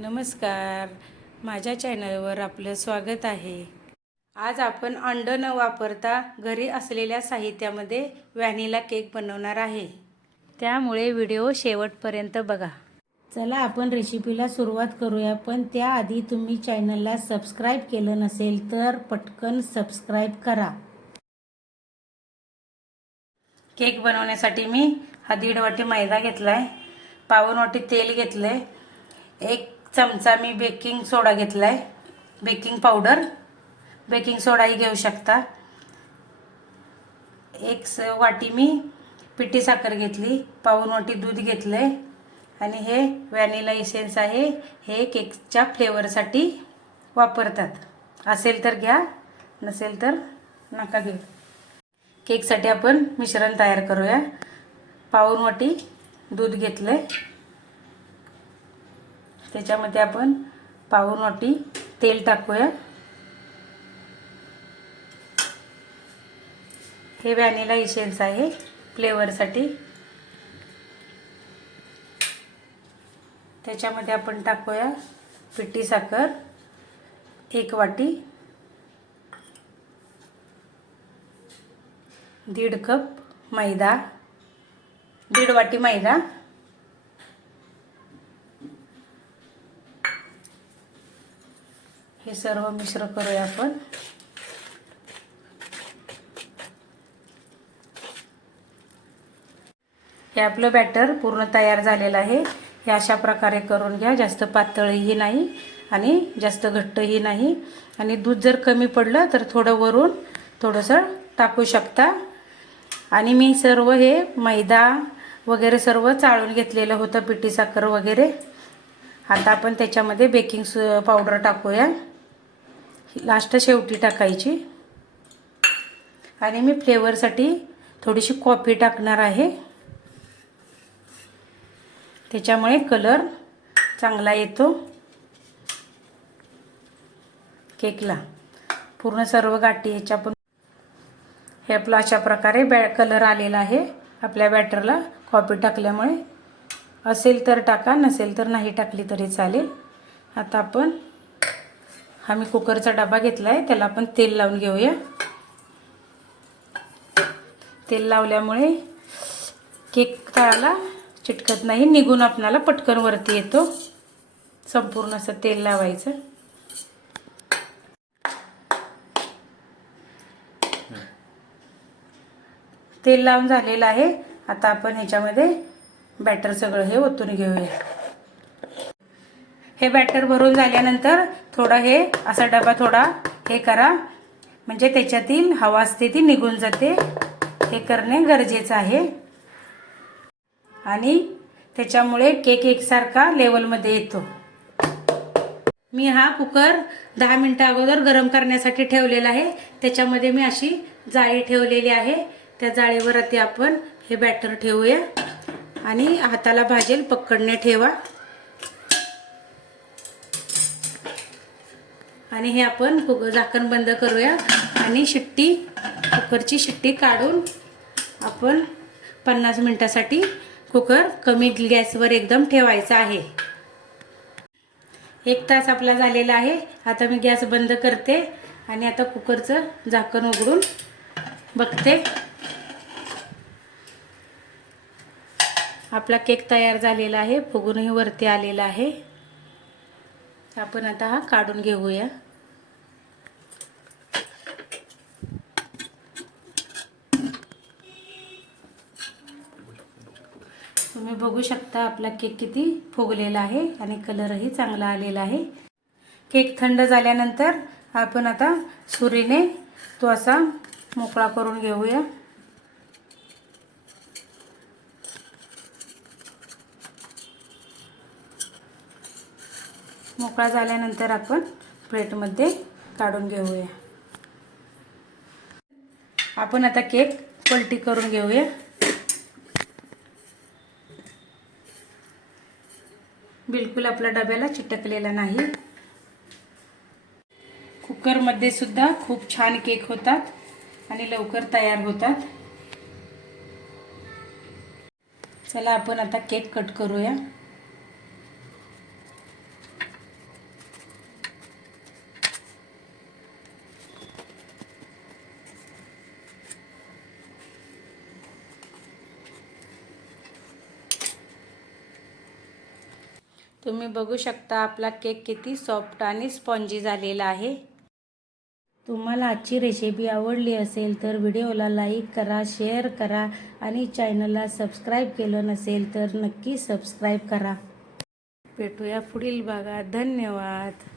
नमस्कार. माझ्या चॅनलवर आपलं स्वागत आहे. आज आपण अंड न वापरता घरी असलेल्या साहित्यामध्ये व्हॅनिला केक बनवणार आहे. त्यामुळे व्हिडिओ शेवटपर्यंत बघा. चला आपण रेसिपीला सुरुवात करूया पण त्याआधी तुम्ही चॅनलला सबस्क्राईब केलं नसेल तर पटकन सबस्क्राईब करा. केक बनवण्यासाठी मी हा दीड वाटी मैदा घेतला आहे पावन वाटी तेल घेतलं आहे एक चमचा मी बेकिंग सोडा घेतला आहे बेकिंग पावडर. बेकिंग सोडाही घेऊ शकता. एक स वाटी मी पिठी साखर घेतली. पाऊन वाटी दूध घेतलं आहे आणि हे व्हॅनिला इसेन्स आहे. हे केकच्या फ्लेवरसाठी वापरतात. असेल तर घ्या नसेल तर नका घेऊ. केकसाठी आपण मिश्रण तयार करूया. पाऊन वाटी दूध घेतलं आहे त्याच्यामध्ये आपण पाऊन वाटी तेल टाकूया. हे व्हॅनिला इशेन्स आहे. फ्लेवरसाठी त्याच्यामध्ये आपण टाकूया पिठी साखर. एक वाटी. दीड कप मैदा. दीड वाटी मैदा. हे सर्व मिश्र करूया आपण. हे आपलं बॅटर पूर्ण तयार झालेलं आहे. हे अशा प्रकारे करून घ्या. जास्त पातळही नाही आणि जास्त घट्टही नाही. आणि दूध जर कमी पडलं तर थोडं वरून थोडंसं टाकू शकता. आणि मी सर्व हे मैदा वगैरे सर्व चाळून घेतलेलं होतं पिठी साखर वगैरे. आता आपण त्याच्यामध्ये बेकिंग पावडर टाकूया. लास्ट शेवटी टाकायची. आणि मी फ्लेवरसाठी थोडीशी कॉफी टाकणार आहे. त्याच्यामुळे कलर चांगला येतो. केकला पूर्ण सर्व गाठी ह्याच्या पण हे आपलं अशा प्रकारे बॅ कलर आलेला आहे. आपल्या बॅटरला कॉफी टाकल्यामुळे. असेल तर टाका नसेल तर नाही टाकली तरी चालेल. आता आपण हा मी कुकरचा डबा घेतला आहे त्याला आपण तेल लावून घेऊया. तेल लावल्यामुळे केक तळाला चिटकत नाही निघून आपणाला पटकन वरती येतो. संपूर्ण असं तेल लावायचं. तेल लावून झालेलं आहे. आता आपण ह्याच्यामध्ये बॅटर सगळं हे ओतून घेऊया. हे बॅटर भरून झाल्यानंतर थोडं हे असा डबा थोडा हे करा. म्हणजे त्याच्यातील हवा असते ती निघून जाते. हे करणे गरजेचं आहे. आणि त्याच्यामुळे केक एकसारखा लेवलमध्ये येतो. मी हा कुकर दहा मिनटं अगोदर गरम करण्यासाठी ठेवलेला आहे. त्याच्यामध्ये मी अशी जाळी ठेवलेली आहे. त्या जाळीवरती आपण हे बॅटर ठेवूया. आणि हाताला भाजेल पकडणे ठेवा. आणि हे आपण कुक झाकण बंद करूया. आणि शिट्टी कुकरची शिट्टी काढून आपण पन्नास मिनटासाठी कुकर कमी गॅसवर एकदम ठेवायचा आहे. एक तास आपला झालेला आहे. आता मी गॅस बंद करते आणि आता कुकरचं झाकण उघडून बघते. आपला केक तयार झालेला आहे. फुगूनही वरती आलेला आहे. आपण आता हा काढून घेऊया. तुम्ही बघू शकता आपला केक किती फुगलेला आहे आणि कलरही चांगला आलेला आहे. केक थंड झाल्यानंतर आपण आता सुरीने तो असा मोकळा करून घेऊया. मोकळा झाल्यानंतर आपण प्लेटमध्ये काढून घेऊया. आपण आता केक पलटी करून घेऊया. बिलकुल आपल्या डब्याला चिटकलेला नाही. कुकरमध्ये सुद्धा खूप छान केक होतात आणि लवकर तयार होतात. चला आपण आता केक कट करूया. तुम्ही बघू शकता आपला केक किती सॉफ्ट आणि स्पॉन्जी झालेला आहे. तुम्हाला आजची रेसिपी आवडली असेल तर व्हिडिओला लाईक करा शेअर करा आणि चॅनलला सबस्क्राईब केलं नसेल तर नक्की सबस्क्राईब करा. भेटूया पुढील भागात. धन्यवाद.